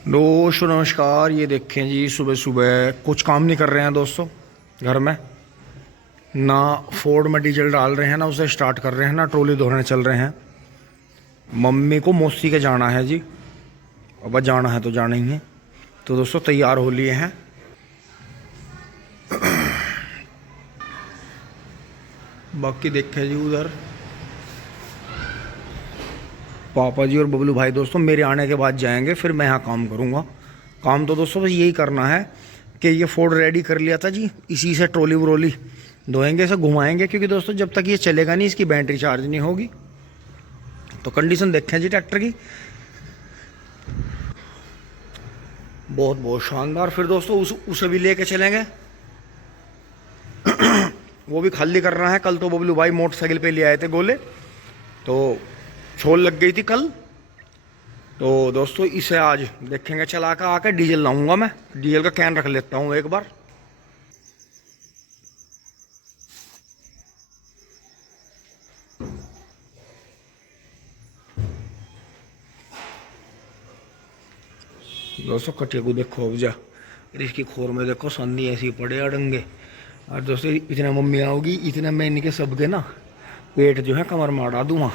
दोस्तों नमस्कार। ये देखें जी, सुबह सुबह कुछ काम नहीं कर रहे हैं दोस्तों घर में। ना फोर्ड में डीजल डाल रहे हैं, ना उसे स्टार्ट कर रहे हैं, ना ट्रॉली धोने चल रहे हैं। मम्मी को मौसी के जाना है जी। अब जाना है तो जाना ही है। तो दोस्तों तैयार हो लिए हैं। बाकी देखें जी, उधर पापा जी और बबलू भाई दोस्तों मेरे आने के बाद जाएंगे, फिर मैं यहाँ काम करूँगा। काम तो दोस्तों बस यही करना है कि ये फोर्ड रेडी कर लिया था जी, इसी से ट्रॉली व्रोली धोएंगे, इसे घुमाएंगे, क्योंकि दोस्तों जब तक ये चलेगा नहीं, इसकी बैटरी चार्ज नहीं होगी। तो कंडीशन देखें जी ट्रैक्टर की, बहुत बहुत शानदार। फिर दोस्तों उसे भी लेके चलेंगे। वो भी खाली करना है। कल तो बबलू भाई मोटरसाइकिल पे ले आए थे गोले, तो छोल लग गई थी कल। तो दोस्तों इसे आज देखेंगे चला कर, आकर डीजल लाऊंगा मैं। डीजल का कैन रख लेता हूँ एक बार। दोस्तों कटिया को देखो उपजा, इसकी खोर में देखो संदी ऐसी पड़े अड़ंगे। और दोस्तों इतना मम्मी आओगी, इतना मैं इनके सबके ना पेट जो है कमर में अड़ा दूंगा।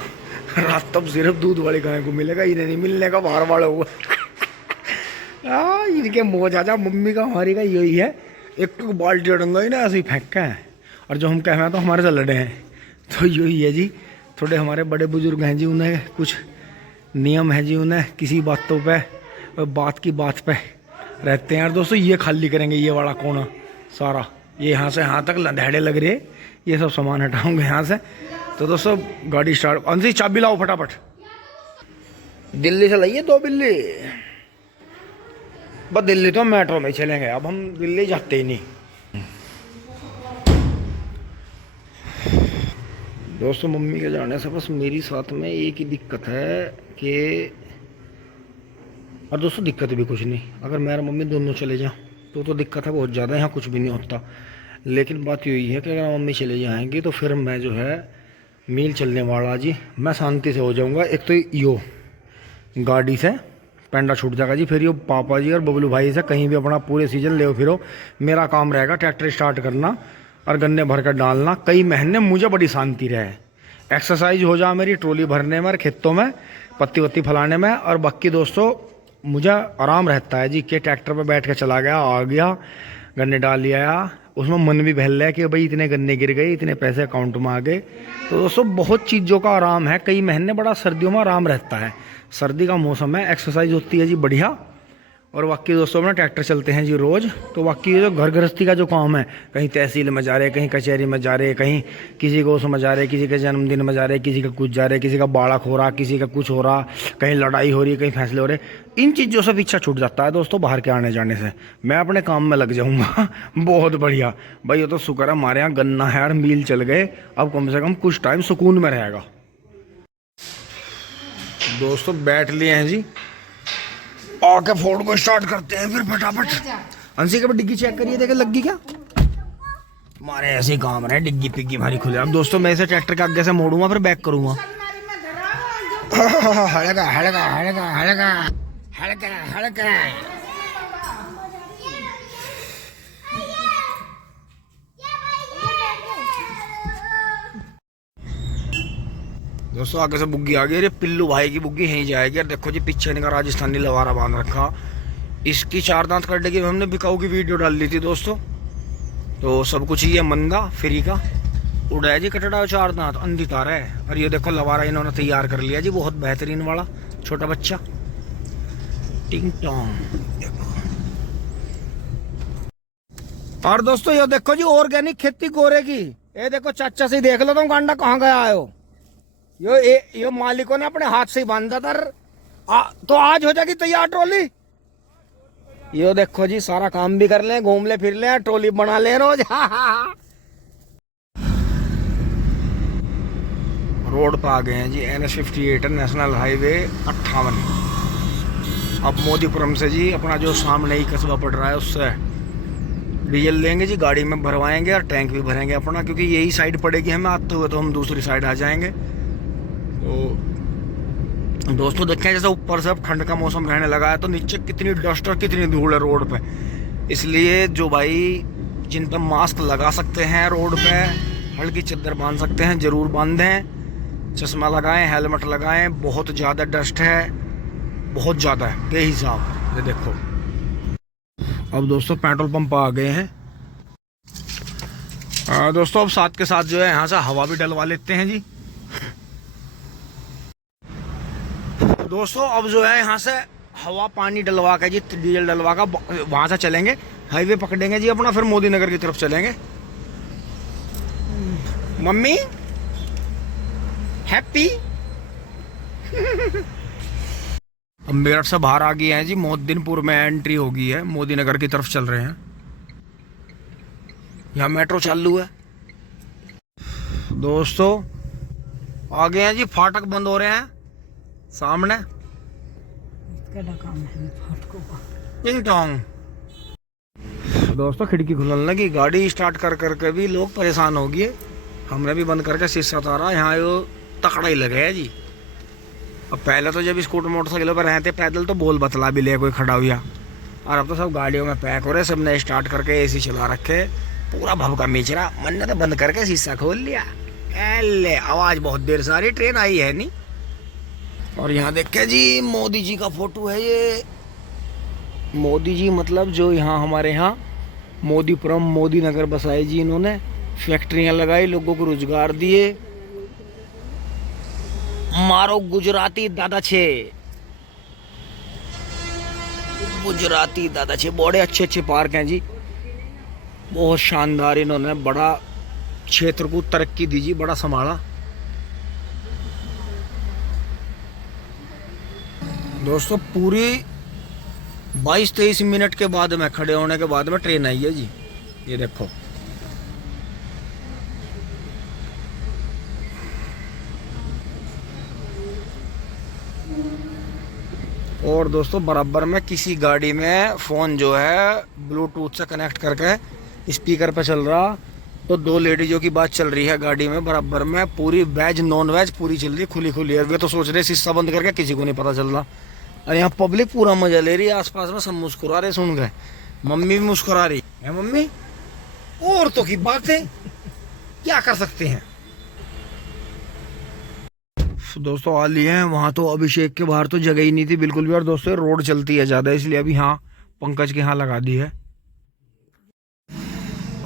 रात तब सिर्फ दूध वाली गाय को मिलेगा, इन्हें नहीं मिलने का बाहर वाला हुआ। इनके मोह जा मम्मी का हमारी का यही है। एक तो बाल्टी अड़ंगा ही ना ऐसे ही फेंका है। और जो हम कह रहे हैं तो हमारे से लड़े हैं, तो यही है जी। थोड़े हमारे बड़े बुजुर्ग हैं जी, उन्हें कुछ नियम है जी, उन्हें किसी बातों पे बात की बात पे रहते हैं। और दोस्तों ये खाली करेंगे, ये वाला कोना सारा, ये यहाँ से यहाँ तक लंधेड़े लग रहे, ये सब सामान हटाऊंगे यहाँ से। तो दोस्तों गाड़ी स्टार्ट। अंशी चाबी लाओ फटाफट। दिल्ली से लाइए 2 बिल्ली। बस दिल्ली तो मेट्रो में चलेंगे, अब हम दिल्ली जाते ही नहीं। दोस्तों मम्मी के जाने से बस मेरी साथ में एक ही दिक्कत है कि, और दोस्तों दिक्कत भी कुछ नहीं, अगर मैं और मम्मी दोनों चले जाओ तो दिक्कत है बहुत ज़्यादा, यहाँ कुछ भी नहीं होता। लेकिन बात यही है कि अगर मम्मी चले जाएंगी तो फिर मैं जो है मील चलने वाला जी, मैं शांति से हो जाऊंगा। एक तो यो गाड़ी से पेंडा छूट जाएगा जी, फिर यो पापा जी और बबलू भाई से कहीं भी अपना पूरे सीजन ले फिरो। मेरा काम रहेगा ट्रैक्टर स्टार्ट करना और गन्ने भर कर डालना। कई महीने मुझे बड़ी शांति रहे, एक्सरसाइज हो जाए मेरी ट्रॉली भरने में, खेतों में पत्ती वत्ती फैलाने में। और बाकी दोस्तों मुझे आराम रहता है जी कि ट्रैक्टर पर बैठ के चला गया, आ गया, गन्ने डाल लिया, उसमें मन भी बहल रहा है कि भाई इतने गन्ने गिर गए, इतने पैसे अकाउंट में आ गए। तो दोस्तों बहुत चीज़ों का आराम है। कई महीने बड़ा सर्दियों में आराम रहता है, सर्दी का मौसम है, एक्सरसाइज होती है जी बढ़िया। और बाकी दोस्तों अपना ट्रैक्टर चलते हैं जी रोज़। तो बाकी जो घर गृहस्थी का जो काम है, कहीं तहसील में जा रहे, कहीं कचहरी में जा रहे, कहीं किसी को उसमें जा रहे, किसी के जन्मदिन में जा रहे, किसी का कुछ जा रहे, किसी का बाड़क हो रहा, किसी का कुछ हो रहा, कहीं लड़ाई हो रही है, कहीं फैसले हो रहे, इन चीज़ों से पीछा छूट जाता है दोस्तों बाहर के आने जाने से। मैं अपने काम में लग जाऊँगा। बहुत बढ़िया भाई, ये तो शुक्र है हमारे यहाँ गन्ना है यार, मील चल गए, अब कम से कम कुछ टाइम सुकून में रहेगा। दोस्तों बैठ लिए हैं जी, आके फोर्ड को स्टार्ट करते हैं फिर फटाफट। अंशी के डिग्गी चेक करिए, देखे लगी क्या। हमारे ऐसे ही काम रहे, डिग्गी पिग्गी भारी खुले। अब दोस्तों मैं इसे ट्रैक्टर के आगे से मोड़ूंगा, फिर बैक करूंगा। हड़का हड़का हड़का हड़का हड़का हड़का। दोस्तों आगे से बुग्गी आ गई, अरे पिल्लू भाई की बुग्गी यहीं जाएगी। और देखो जी पीछे इनका राजस्थानी लवारा बांध रखा, इसकी 4 दांत करने की हमने बिकाऊ की वीडियो डाल दी थी दोस्तों। तो सब कुछ ये मंगा फ्री का उड़ाया जी, कटड़ा 4 दांत अंधी तारा है। और ये देखो लवारा इन्होंने तैयार कर लिया जी, बहुत बेहतरीन वाला छोटा बच्चा टिंग टोंग। और दोस्तों ये देखो जी ऑर्गेनिक खेती गोरे की, ये देखो चाचा से देख लो तुम गांडा कहाँ गया आयो। यो मालिकों ने अपने हाथ से ही बांधा था। तो आज हो जाएगी तैयार ट्रॉली। यो देखो जी सारा काम भी कर ले, घूम ले फिर ले, ट्रॉली बना ले रोज। रोड पर आ गए हैं जी, NH58 नेशनल हाईवे 58। अब मोदीपुरम से जी अपना जो सामने ही कस्बा पड़ रहा है उससे डीजल लेंगे जी, गाड़ी में भरवाएंगे और टैंक भी भरेंगे अपना, क्योंकि यही साइड पड़ेगी हमें आते हुए, तो हम दूसरी साइड आ जाएंगे। तो दोस्तों देखें जैसे ऊपर से अब ठंड का मौसम रहने लगा है तो नीचे कितनी डस्ट और कितनी धूल है रोड पे। इसलिए जो भाई जिन पर मास्क लगा सकते हैं रोड पे, हल्की चद्दर बांध सकते हैं ज़रूर बांधें, चश्मा लगाएं, हेलमेट लगाएं। बहुत ज़्यादा डस्ट है, बहुत ज़्यादा है बेहिसाब। ये देखो अब दोस्तों पेट्रोल पंप आ गए हैं। दोस्तों अब साथ के साथ जो है यहाँ से हवा भी डलवा लेते हैं जी। दोस्तों अब जो है यहाँ से हवा पानी डलवा के जी, डीजल डलवा का वहाँ से चलेंगे, हाईवे पकड़ेंगे जी अपना, फिर मोदी नगर की तरफ चलेंगे। Mummy happy. अब मेरठ से बाहर आ गए हैं जी, मोदीनपुर में एंट्री हो गई है, मोदी नगर की तरफ चल रहे हैं। यहाँ मेट्रो चालू है। दोस्तों आ गए हैं जी, फाटक बंद हो रहे हैं सामने। टिंग टोंग। दोस्तों खिड़की खुलने लगी, गाड़ी स्टार्ट कर करके भी लोग परेशान हो गए। हमने भी बंद करके शीशा उतारा। यहाँ यो तकड़ा ही लगे है जी। अब पहले तो जब स्कूटर मोटरसाइकिलों पर रहते पैदल तो बोल बतला भी ले कोई खड़ा हुआ, और अब तो सब गाड़ियों में पैक हो रहे, सबने स्टार्ट करके एसी चला रखे, पूरा भभका मिचरा। मन ने तो बंद करके शीशा खोल लिया। एले आवाज बहुत देर से आ रही, ट्रेन आई है नहीं। और यहाँ देखे जी मोदी जी का फोटो है ये। मोदी जी मतलब जो यहाँ हमारे यहाँ मोदीपुरम मोदी नगर बसाए जी, इन्होंने फैक्ट्रियां लगाई, लोगों को रोजगार दिए। मारो गुजराती दादा छे, गुजराती दादा छे। बड़े अच्छे अच्छे पार्क हैं जी, बहुत शानदार। इन्होंने बड़ा क्षेत्र को तरक्की दी जी, बड़ा संभाला। दोस्तों पूरी 22-23 मिनट के बाद में खड़े होने के बाद में ट्रेन आई है जी। ये देखो और दोस्तों बराबर में किसी गाड़ी में फ़ोन जो है ब्लूटूथ से कनेक्ट करके स्पीकर पे चल रहा, तो 2 लेडीजों की बात चल रही है गाड़ी में बराबर में। पूरी वेज नॉन वेज पूरी चल रही, खुली खुली है। वे तो सोच रहे शीशा बंद करके किसी को नहीं पता चल रहा। और यहाँ पब्लिक पूरा मजा ले रही है, आसपास में सब मुस्कुरा रहे सुन गए। मम्मी भी मुस्कुरा रही है। मम्मी और तो की बात है, क्या कर सकते हैं। दोस्तों आ लिए हैं वहाँ, तो अभिषेक के बाहर तो जगह ही नहीं थी बिल्कुल भी। और दोस्तों रोड चलती है ज़्यादा, इसलिए अभी यहाँ पंकज के यहाँ लगा दी है।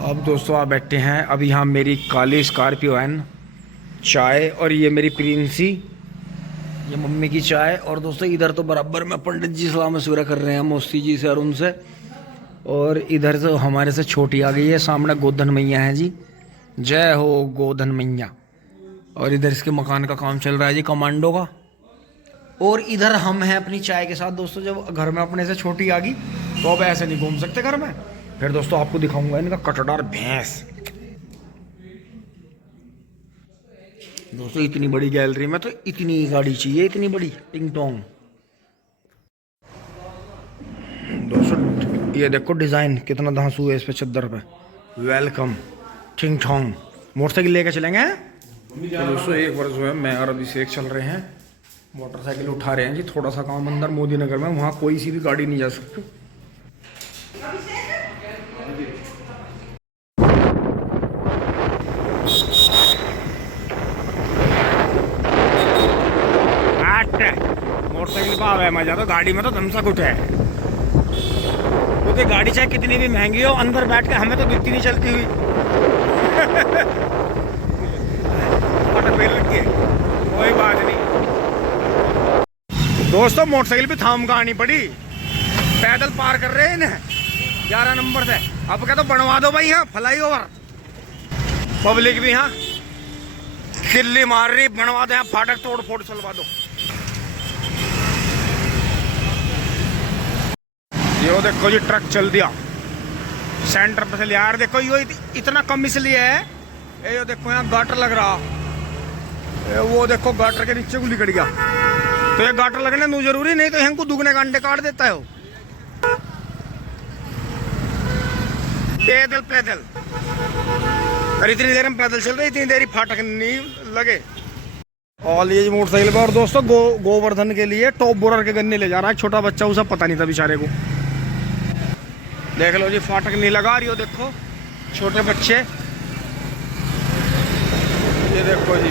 अब दोस्तों आ बैठे हैं। अब यहाँ मेरी काली स्कॉर्पियो एन, चाय, और ये मेरी प्रिंसी, ये मम्मी की चाय। और दोस्तों इधर तो बराबर में पंडित जी सलाह मशवरा कर रहे हैं मौसी जी से और उनसे। और इधर से हमारे से छोटी आ गई है, सामने गोधन मैया है जी, जय हो गोधन मैया। और इधर इसके मकान का काम चल रहा है जी, कमांडो का। और इधर हम हैं अपनी चाय के साथ। दोस्तों जब घर में अपने से छोटी आ गई तो अब ऐसे नहीं घूम सकते घर में। फिर दोस्तों आपको दिखाऊंगा इनका कटदार भैंस। दोस्तों इतनी बड़ी गैलरी में तो इतनी गाड़ी चाहिए, इतनी बड़ी टिंग टोंग। दोस्तों ये देखो डिजाइन कितना धांसू है इस पे, चद्दर पे वेलकम टिंग टोंग। मोटरसाइकिल लेके चलेंगे। तो दोस्तों एक बार जो है मैं और अभिषेक चल रहे हैं, मोटरसाइकिल उठा रहे हैं जी। थोड़ा सा काम अंदर मोदी नगर में, वहाँ कोई सी भी गाड़ी नहीं जा सकती। मोटरसाइकिल का आवा है मजा, तो गाड़ी में तो धमसा कुछ है। क्योंकि गाड़ी चाहे कितनी भी महंगी हो, अंदर बैठ के हमें तो दिखती नहीं चलती हुई। कोई बात नहीं दोस्तों, मोटरसाइकिल भी थाम का आनी पड़ी। पैदल पार कर रहे हैं इन्हें 11 नंबर से। अब क्या तो बनवा दो भाई यहाँ फ्लाई ओवर। पब्लिक भी यहाँ किल्ली मार रही, बनवा दो यहाँ, फाटक तोड़ फोड़ चलवा दो। यो देखो जी ट्रक चल दिया सेंटर पे से लिया। यार देखो यो इतना कम इसलिए है, ये देखो यहाँ गाटर लग रहा, वो देखो गाटर के नीचे गुली कट गया। तो ये गाटर लगने नू जरूरी नहीं, तो हमको दुगने घंटे काट देता है वो। पैदल पैदल और इतनी देर हम पैदल चल रहे, इतनी देर फाटक नहीं लगे। और ये मोटरसाइकिल पर। और दोस्तों गोवर्धन के लिए टॉप बोरर के गन्ने ले जा रहा है छोटा बच्चा, उसे पता नहीं था बेचारे को। देख लो जी, फाटक नहीं लगा रही हो, देखो छोटे बच्चे। ये देखो जी,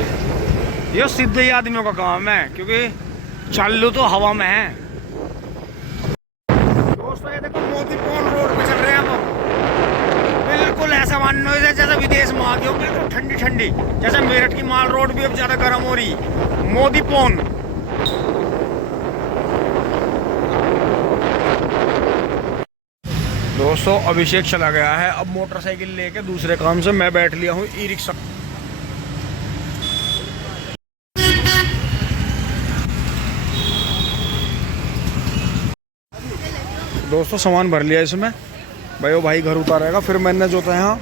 ये सीधे ही आदमियों का काम है, क्योंकि चालू तो हवा में है। दोस्तों ये देखो मोदी पॉइंट रोड पे चल रहे हैं हम। बिल्कुल ऐसा मानो जैसे विदेश में आ गए हो, बिल्कुल ठंडी ठंडी, जैसे मेरठ की माल रोड भी अब ज्यादा गर्म हो रही। मोदी पॉइंट। दोस्तों अभिषेक चला गया है, अब मोटरसाइकिल लेके दूसरे काम से मैं बैठ लिया हूँ ई रिक्शा। दोस्तों सामान भर लिया इसमें, भाई वो भाई घर उतारेगा। फिर मैंने जो था यहाँ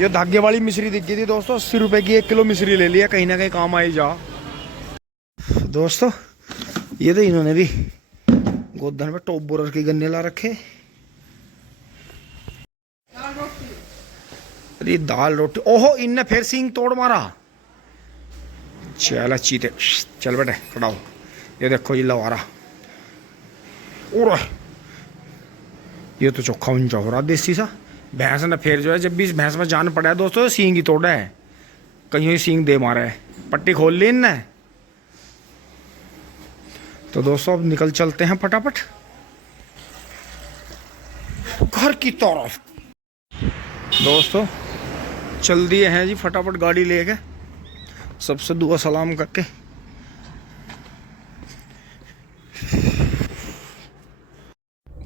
ये धागे वाली मिश्री दिख गई थी दोस्तों, 80 रुपए की 1 किलो मिश्री ले लिया, कहीं ना कहीं काम आई जा। दोस्तों ये तो इन्होंने भी गोदान में टॉप बोरर के गन्ने ला रखे। अरे दाल रोटी, ओहो इनने फिर सींग तोड़ मारा। चल अच्छी थे, चल बेटे खड़ा हो। ये देखो ये लवारा, ये तो चोखा ऊंचा हो रहा देसी सा। भैंस ने फिर जो है, जब भी इस भैंस में जान पड़ा है दोस्तों, सींग ही तोड़ा है, कहीं ही सींग दे मारा है, पट्टी खोल ली इनने। तो दोस्तों अब निकल चलते हैं फटाफट घर की तरफ। दोस्तों चल दिए हैं जी फटाफट गाड़ी लेके, सबसे दुआ सलाम करके।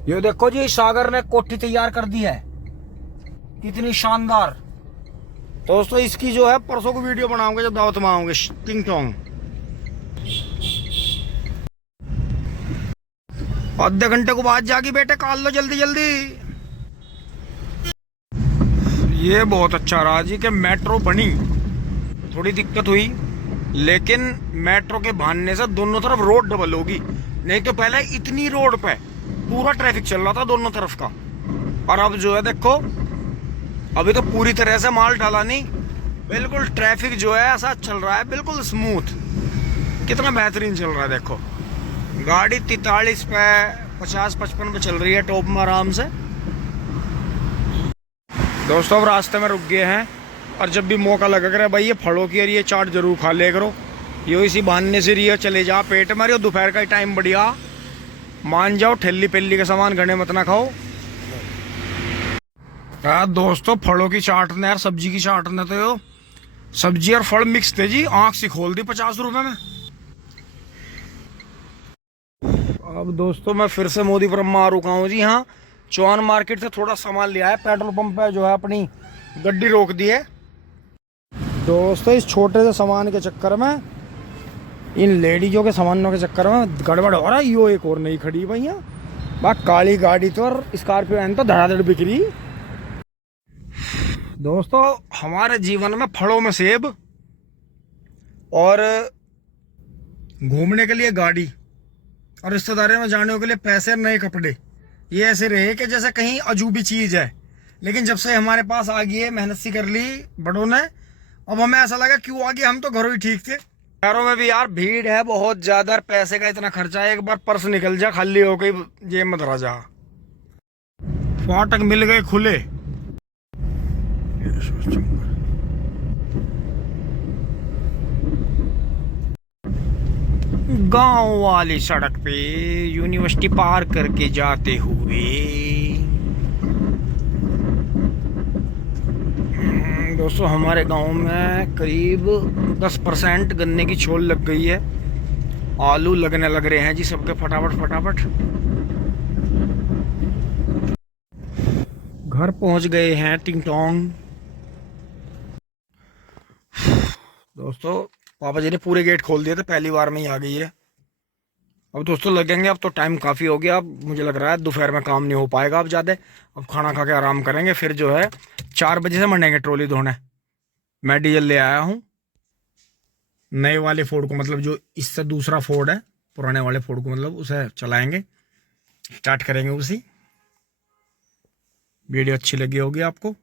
ये देखो जी, सागर ने कोठी तैयार कर दी है, कितनी शानदार। दोस्तों इसकी जो है परसों को वीडियो बनाऊंगा जब दावत में आऊंगे। टिंग टोंग आधे घंटे को बाद जागी बेटे, काल लो जल्दी जल्दी। ये बहुत अच्छा रहा जी कि मेट्रो बनी, थोड़ी दिक्कत हुई, लेकिन मेट्रो के बनने से दोनों तरफ रोड डबल होगी। नहीं तो पहले इतनी रोड पे पूरा ट्रैफिक चल रहा था दोनों तरफ का, और अब जो है देखो, अभी तो पूरी तरह से माल डाला नहीं, बिल्कुल ट्रैफिक जो है ऐसा चल रहा है, बिल्कुल स्मूथ, कितना बेहतरीन चल रहा है। देखो गाड़ी 43 पे 50-55 पे चल रही है टॉप में आराम से। दोस्तों अब रास्ते में रुक गए हैं, और जब भी मौका लगा करे भाई ये फलों की और ये चाट जरूर खा ले करो। ये इसी बहाने से रही चले जा पेट मारी, और दोपहर का टाइम बढ़िया मान जाओ, ठेली पेली का सामान घने मत ना खाओ यार। दोस्तों फलों की चाट ने यार सब्जी की चाट ने तो सब्जी और फल मिक्स थे जी, आंख सी खोल दी 50 रुपए में। अब दोस्तों मैं फिर से मोदीपुरम में आ रुका हूँ जी। हाँ चौहान मार्केट से थोड़ा सामान लिया है, पेट्रोल पंप पे जो है अपनी गड्डी रोक दी है। दोस्तों इस छोटे से सामान के चक्कर में, इन लेडीजों के सामानों के चक्कर में गड़बड़ हो रहा है। यो एक और नहीं खड़ी भैया, बात काली गाड़ी तो और स्कॉर्पियो एन तो धड़ाधड़ बिक रही। दोस्तों हमारे जीवन में फलों में सेब और घूमने के लिए गाड़ी और रिश्तेदारों में जाने के लिए पैसे, नए कपड़े, ये ऐसे रहे कि जैसे कहीं अजूबी चीज है। लेकिन जब से हमारे पास आ गई है, मेहनत सी कर ली बड़ों ने, अब हमें ऐसा लगा क्यों आ गए, हम तो घरों ही ठीक थे। शहरों में भी यार भीड़ है बहुत ज्यादा, पैसे का इतना खर्चा है, एक बार पर्स निकल जा खाली हो गई जेब में धरा जा। फाटक मिल गए खुले। गांव वाली सड़क पे यूनिवर्सिटी पार करके जाते हुए दोस्तों हमारे गांव में करीब 10% गन्ने की छोल लग गई है। आलू लगने लग रहे हैं जी सबके फटाफट फटाफट। घर पहुंच गए हैं टिंग टोंग। दोस्तों पापा जी ने पूरे गेट खोल दिए थे, पहली बार में ही आ गई है। अब दोस्तों लगेंगे, अब तो टाइम काफ़ी हो गया, अब मुझे लग रहा है दोपहर में काम नहीं हो पाएगा अब ज़्यादा। अब खाना खा के आराम करेंगे, फिर जो है 4 बजे से मंडेंगे ट्रॉली धोने। मैं डीजल ले आया हूँ नए वाले फोर्ड को, मतलब जो इससे दूसरा फोर्ड है, पुराने वाले फोर्ड को मतलब उसे चलाएंगे, स्टार्ट करेंगे उसी। वीडियो अच्छी लगी होगी आपको,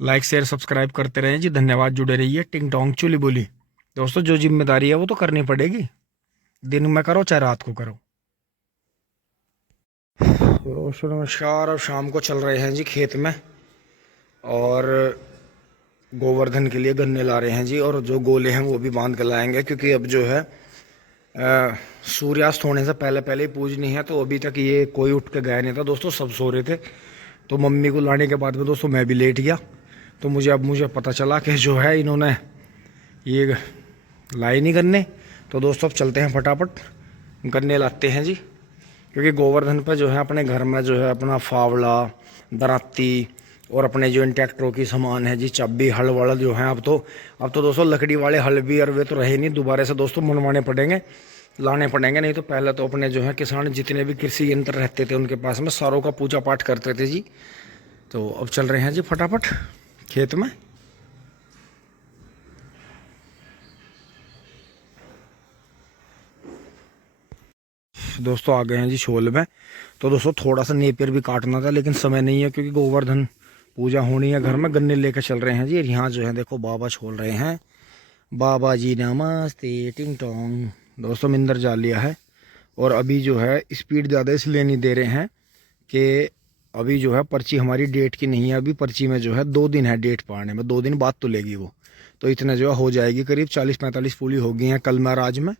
लाइक शेयर सब्सक्राइब करते रहें जी। धन्यवाद, जुड़े रहिए। टिंग टोंग चुली बोली। दोस्तों जो जिम्मेदारी है वो तो करनी पड़ेगी, दिन में करो चाहे रात को करो। दोस्तों नमस्कार। अब शाम को चल रहे हैं जी खेत में और गोवर्धन के लिए गन्ने ला रहे हैं जी, और जो गोले हैं वो भी बांध कर लाएंगे, क्योंकि अब जो है सूर्यास्त होने से पहले पहले ही पूजनी है। तो अभी तक ये कोई उठ के गया नहीं था दोस्तों, सब सो रहे थे। तो मम्मी को लाने के बाद में दोस्तों मैं भी लेट गया। तो मुझे पता चला कि जो है इन्होंने ये लाए नहीं गन्ने। तो दोस्तों अब चलते हैं फटाफट गन्ने लाते हैं जी, क्योंकि गोवर्धन पे जो है अपने घर में जो है अपना फावड़ा, दराती और अपने जो इन ट्रैक्टरों की सामान है जी, चाबी, हल वल जो है। अब तो दोस्तों लकड़ी वाले हल भी और वे तो रहे नहीं, दोबारा से दोस्तों मनवाने पड़ेंगे, लाने पड़ेंगे। नहीं तो पहले तो अपने जो है किसान जितने भी कृषि यंत्र रहते थे उनके पास में सारों का पूजा पाठ करते थे जी। तो अब चल रहे हैं जी फटाफट खेत में। दोस्तों आ गए हैं जी छोल में। तो दोस्तों थोड़ा सा नेपियर भी काटना था, लेकिन समय नहीं है, क्योंकि गोवर्धन पूजा होनी है घर में। गन्ने लेकर चल रहे हैं जी। यहाँ जो है देखो बाबा छोल रहे हैं। बाबा जी नमस्ते टिंग टोंग। दोस्तों मिंदर जा लिया है, और अभी जो है स्पीड ज़्यादा इसलिए नहीं दे रहे हैं कि अभी जो है पर्ची हमारी डेट की नहीं है। अभी पर्ची में जो है 2 दिन है डेट पाने में, 2 दिन बाद तो लेगी वो। तो इतना जो है हो जाएगी, करीब 40-45 पूली हो गई हैं कल में आज में।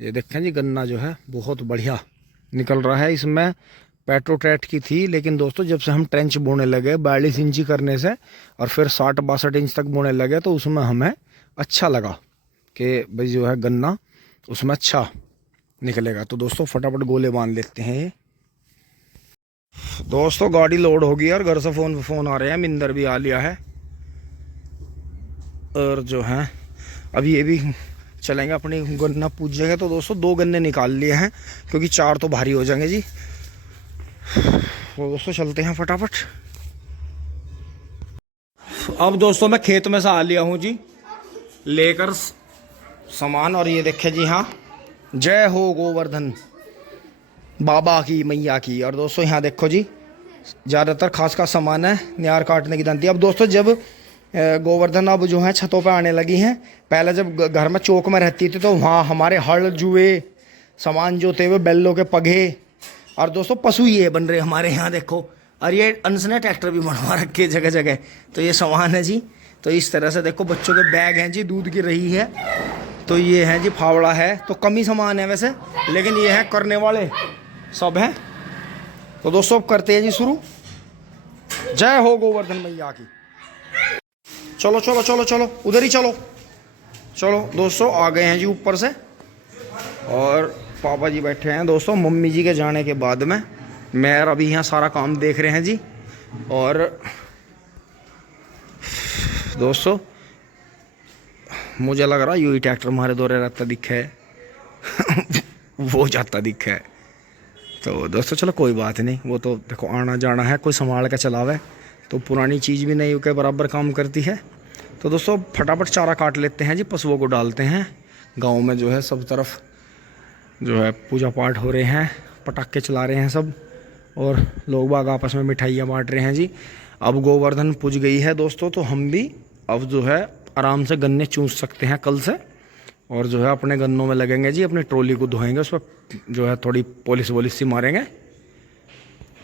ये देखें जी गन्ना जो है बहुत बढ़िया निकल रहा है। इसमें पेट्रोट्रेट की थी, लेकिन दोस्तों जब से हम ट्रेंच बोने लगे 42 इंची करने से और फिर 60-62 इंच तक बोने लगे, तो उसमें हमें अच्छा लगा कि भाई जो है गन्ना उसमें अच्छा निकलेगा। तो दोस्तों फटाफट गोले बांध लेते हैं। ये दोस्तों गाड़ी लोड होगी और घर से फ़ोन आ रहे हैं, मिंदर भी आ लिया है। और जो है अभी ये भी चलेंगे अपनी गन्ना पूजेंगे। तो दोस्तों 2 गन्ने निकाल लिए हैं, क्योंकि 4 तो भारी हो जाएंगे जी। तो दोस्तों चलते हैं फटाफट। अब दोस्तों मैं खेत में से आ लिया हूँ जी लेकर सामान, और ये देखें जी हाँ, जय हो गोवर्धन बाबा की मैया की। और दोस्तों यहाँ देखो जी ज़्यादातर खास का सामान है, नियार काटने की दंती। अब दोस्तों जब गोवर्धन अब जो है छतों पे आने लगी हैं, पहले जब घर में चौक में रहती थी तो वहाँ हमारे हल जुए सामान जो थे वो बैलों के पगे, और दोस्तों पशु ये बन रहे हमारे यहाँ देखो। और ये अंश ने ट्रैक्टर भी बनवा रखे जगह जगह। तो ये सामान है जी। तो इस तरह से देखो बच्चों के बैग हैं जी, दूध की रही है। तो ये है जी फावड़ा है। तो कम ही सामान है वैसे, लेकिन ये है करने वाले सब हैं। तो दोस्तों अब करते हैं जी शुरू। जय हो गोवर्धन मैया की। चलो चलो चलो चलो उधर ही चलो। चलो दोस्तों आ गए हैं जी ऊपर से, और पापा जी बैठे हैं दोस्तों मम्मी जी के जाने के बाद में। मैं अभी यहाँ सारा काम देख रहे हैं जी। और दोस्तों मुझे लग रहा है यूं ट्रैक्टर हमारे दौरे रहता दिखा है वो जाता दिखा है। तो दोस्तों चलो कोई बात नहीं, वो तो देखो आना जाना है, कोई संभाल के चलावे तो पुरानी चीज़ भी नहीं के बराबर काम करती है। तो दोस्तों फटाफट चारा काट लेते हैं जी, पशुओं को डालते हैं। गांव में जो है सब तरफ जो है पूजा पाठ हो रहे हैं, पटाखे चला रहे हैं सब, और लोग बाग आपस में मिठाइयाँ बांट रहे हैं जी। अब गोवर्धन पूज गई है दोस्तों, तो हम भी अब जो है आराम से गन्ने चूस सकते हैं कल से। और जो है अपने गन्नों में लगेंगे जी, अपनी ट्रॉली को धोएंगे, उस पर जो है थोड़ी पॉलिश वॉलिश सी मारेंगे।